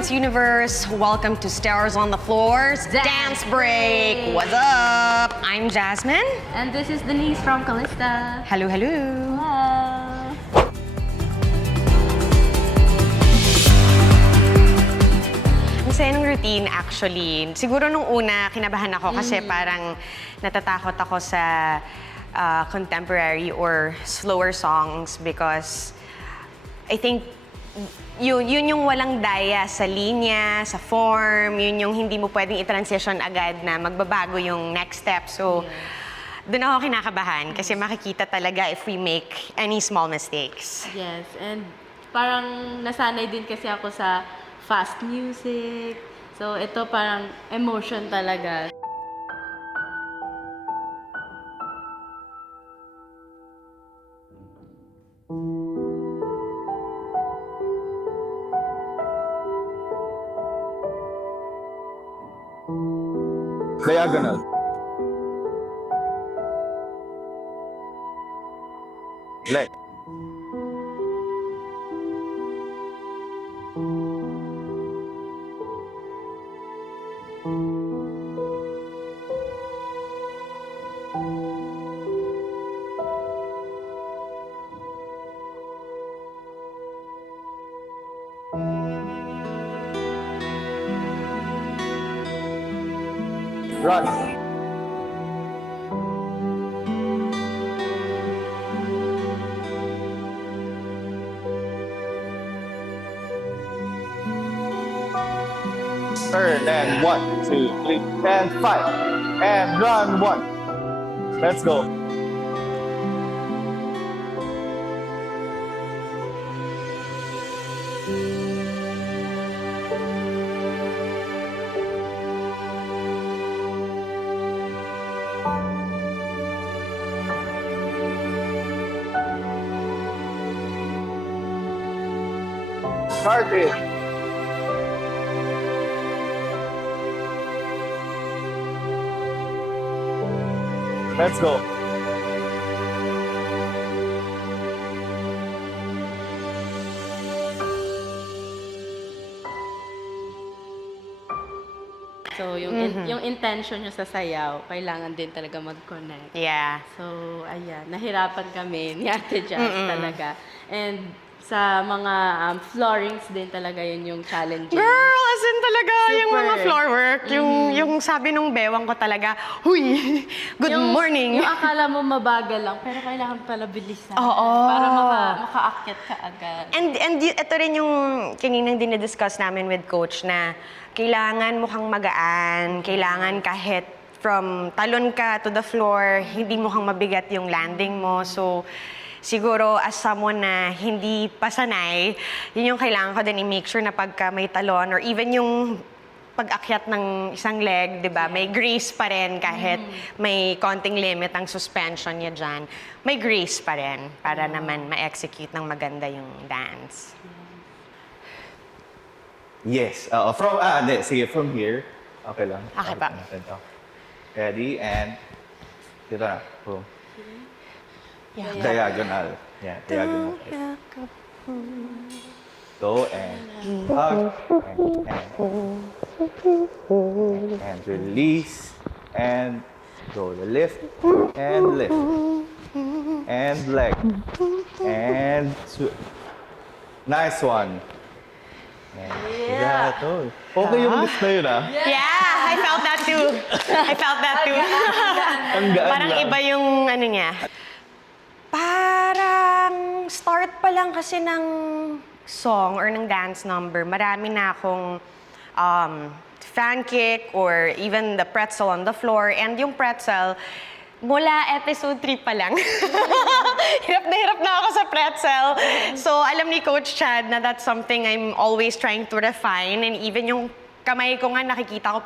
Dance Universe. Welcome to Stars on the Floor's Dance Break. What's up? I'm Jasmine. And this is Denise from Calista. Hello, hello. Wow. Ang saya ng routine actually. Siguro nung una, kinabahan ako kasi parang natatakot ako sa contemporary or slower songs because I think yun yung walang daya sa linya, sa form, yun yung hindi mo pwedeng i-transition agad na magbabago yung next step. So, doon ako kinakabahan kasi makikita talaga if we make any small mistakes. Yes, and parang nasanay din kasi ako sa fast music. So, ito parang emotion talaga. Diagonal. Left. Run. Turn and 1, 2, 3, and 5. And run 1. Let's go. Start it. Let's go. So, yung intention nyo sa sayaw, kailangan din talaga mag-connect. Yeah. So, ayan, nahirapan kami ni Ate Jazz talaga. And sa mga floorings din talaga yun yung challenging. Girl, as in talaga, yung Super. mga floor work, yung sabi nung bewang ko talaga, huy, good morning. Yung akala mo mabagal lang, pero kailangan pala bilisan. Oo. Para makaakyat ka agad. And ito rin yung kaninang dinidiscuss namin with coach na kailangan mukhang magaan, kailangan kahit from talon ka to the floor, hindi mukhang mabigat yung landing mo. So, siguro as someone na hindi pa sanay, yun yung kailangan ko din i-make sure na pagka may talon or even yung pag-akyat ng isang leg, di ba? May grace pa rin kahit may konting limit ang suspension niya dyan. May grace pa rin para naman ma-execute ng maganda yung dance. Yes. Sige, from here. Okay lang. Okay pa. Ready, and dito na. Boom. Yeah. Diagonal. Yeah, diagonal. Go and hug and release and go the lift and lift and leg and nice one. Yeah. Okay yung list na yun, ah. Yeah, I felt that too. I felt that too. Ang gaan Parang lang. iba yung ano niya. Parang start pa lang kasi ng song or ng dance number, marami na akong fan kick or even the pretzel on the floor. And yung pretzel, mula episode 3 pa lang. hirap na ako sa pretzel. So, alam ni Coach Chad na that's something I'm always trying to refine. And even yung kamay ko nga nakikita ko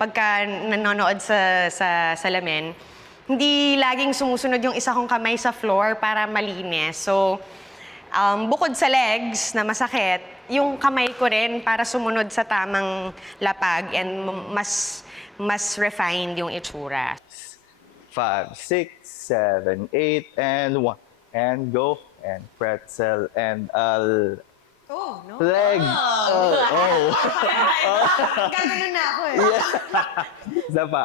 pagka nanonood sa salamin, hindi laging sumusunod yung isa kong kamay sa floor para malinis. So, bukod sa legs na masakit, yung kamay ko rin para sumunod sa tamang lapag and mas refined yung itsura. 5, 6, 7, 8, and 1. And go. And pretzel and Oh, no. leg. Oh. Gano'n na ako eh. Isa pa.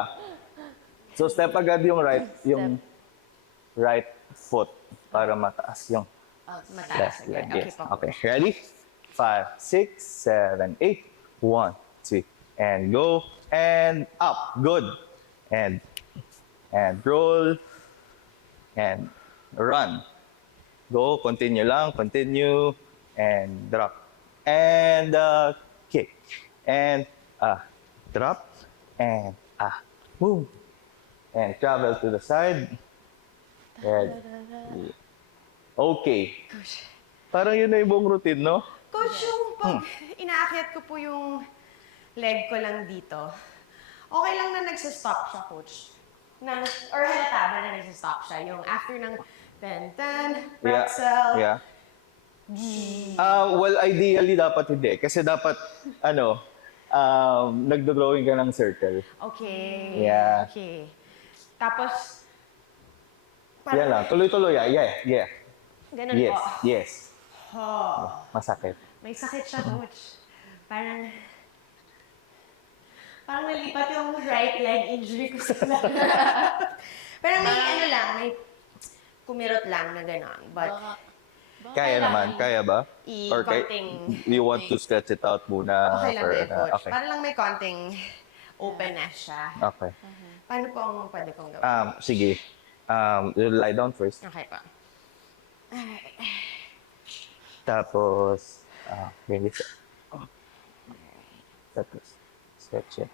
So step agad yung right foot para mataas yung left leg. Yes. Okay, ready? 5, 6, 7, 8. 1, 2, and go, and up. Good. And roll, and run. Go, continue lang, continue, and drop. And kick. And drop, and move. And travel to the side. And, okay. Parang yun na yung buong routine, no? Coach, yung pag inaakyat ko po yung leg ko lang dito, okay lang na nagsistop siya, Coach? Or halata ba na nagsistop siya? Yung after ng 10-10, pretzel, Yeah. Well, ideally, dapat hindi. Kasi dapat, nagdo-drawing ka ng circle. Okay. Yeah. Okay. Tapos, Yan lang. Tuloy-tuloy. Yeah. ganun Yes. po. Yes. Oh. Masakit. May sakit siya, Coach. Parang nalipat yung right leg injury ko sa Pero may kumirot lang na gano'n. But, Kaya naman. Kaya ba? Or konting, you want to stretch it out muna? okay lang or din, Coach. Okay. Para lang may konting openness siya. Okay. Paano po ang pwede kong gawin? Sige. You'll lie down first. Okay pa. Tapos, ganito. Tapos, stretch it.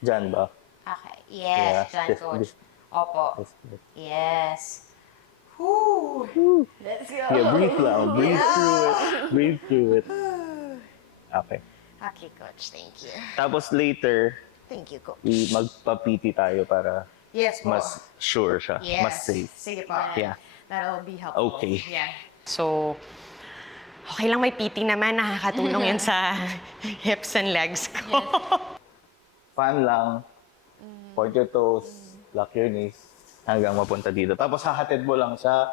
Diyan ba? Okay. Yeah, Yes, dyan, this- Coach. this- Opo. This- Yes. Whew. Let's go. Yeah, breathe lang. Breathe through it. Breathe through it. Okay. Okay, Coach. Thank you. Tapos later, Thank you, Coach. magpa-PT tayo para Yes po. mas sure siya. Yes. Mas safe. Sige po. Yeah. That'll be helpful. Okay. Yeah. So, okay lang may PT naman. Nakakatulong yun sa hips and legs ko. Fan lang. Point your toes. Lock your knees. Hanggang mapunta dito. Tapos hahatid mo lang siya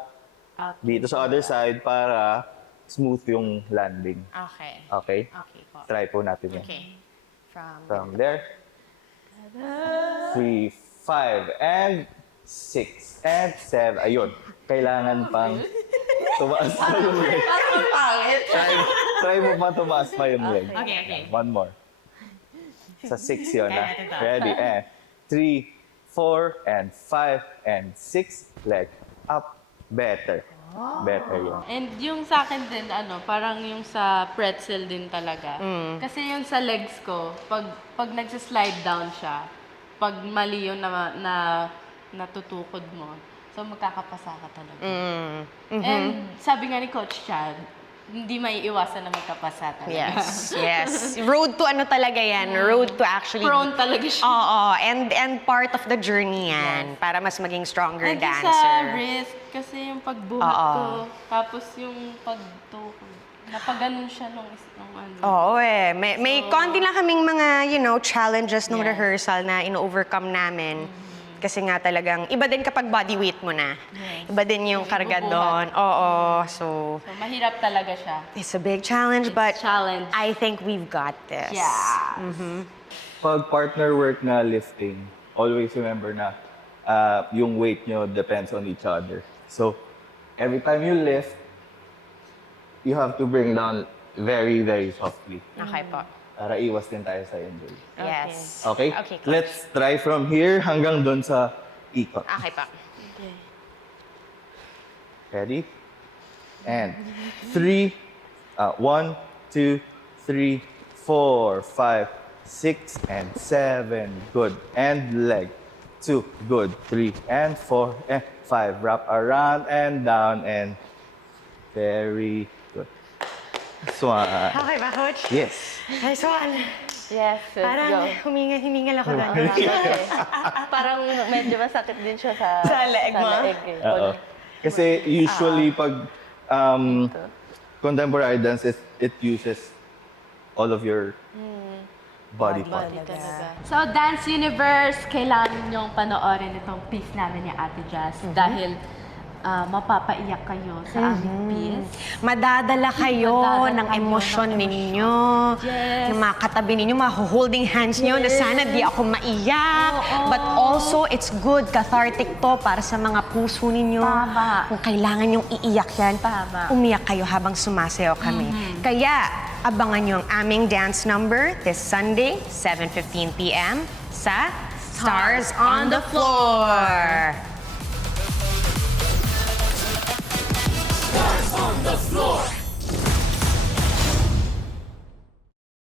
dito sa other side para smooth yung landing. Okay. Okay? Okay po. Try po natin yan. Okay. From there. 3, 5, and 6, and 7. Ayun. Kailangan pang tumaas pa yung leg. Parang pangit. Try mo pa tumaas pa yung leg. Okay. One more. Sa 6 yun, Kaya ha? natin to. Ready? And 3, 4, and 5, and 6. Leg up. Better. Better yun. And yung sa akin din, parang yung sa pretzel din talaga. Kasi yung sa legs ko, pag nagsislide down siya, pag mali yun na natutukod mo, so magkakapasa ka talaga. And sabi nga ni Coach Chad, hindi maiiwasan na magkapasa talaga. Yes. Yes. Road to ano talaga yan. Road to actually... Prone talaga siya. Oo. And part of the journey yan. Para mas maging stronger And yung dancer. sa wrist, kasi yung pagbuhat Oo. ko, tapos yung pagtukod, napaganon siya nung ano. Oo eh. May konti lang kaming mga, challenges nung rehearsal na ino-overcome namin. Kasi nga talagang, iba din kapag body weight mo na. Iba din yung karga doon. Oo. So, So, mahirap talaga siya. it's a big challenge, but Challenge. I think we've got this. Yeah. Pag partner work na lifting, always remember na yung weight nyo depends on each other. So, every time you lift, you have to bring down very, very softly. Okay po. Para iwas din tayo sa injury. Yes. Okay? Okay, Coach. Let's try from here hanggang doon sa ikot. Okay pa. Okay. Ready? And 3, 1, 2, 3, 4, 5, 6, and 7. Good. And leg. 2. Good. 3 and 4 and 5. Wrap around and down and very good. Swan. Okay ba, Coach? Yes. Ay, Swan. Yes, let's go. Parang humingal ako doon. Parang medyo masakit din siya sa Sa leeg mo? eh. Oo. Kasi usually pag contemporary dance, it uses all of your body part. Talaga. So, Dance Universe, kailangan niyong panoorin itong piece namin ni Ate Jazz dahil mapapaiyak kayo sa aming piece. Madadala kayo Madadala ng kayo emosyon ng ninyo. Yes. Ng mga katabi ninyo, holding hands nyo na sana di ako maiyak. Oo. But also, it's good, cathartic to para sa mga puso ninyo. Tama. Kung kailangan yung iiyak yan, Tama. umiyak kayo habang sumasayaw kami. Kaya, abangan nyo ang aming dance number this Sunday, 7:15 p.m. sa Stars on the Floor.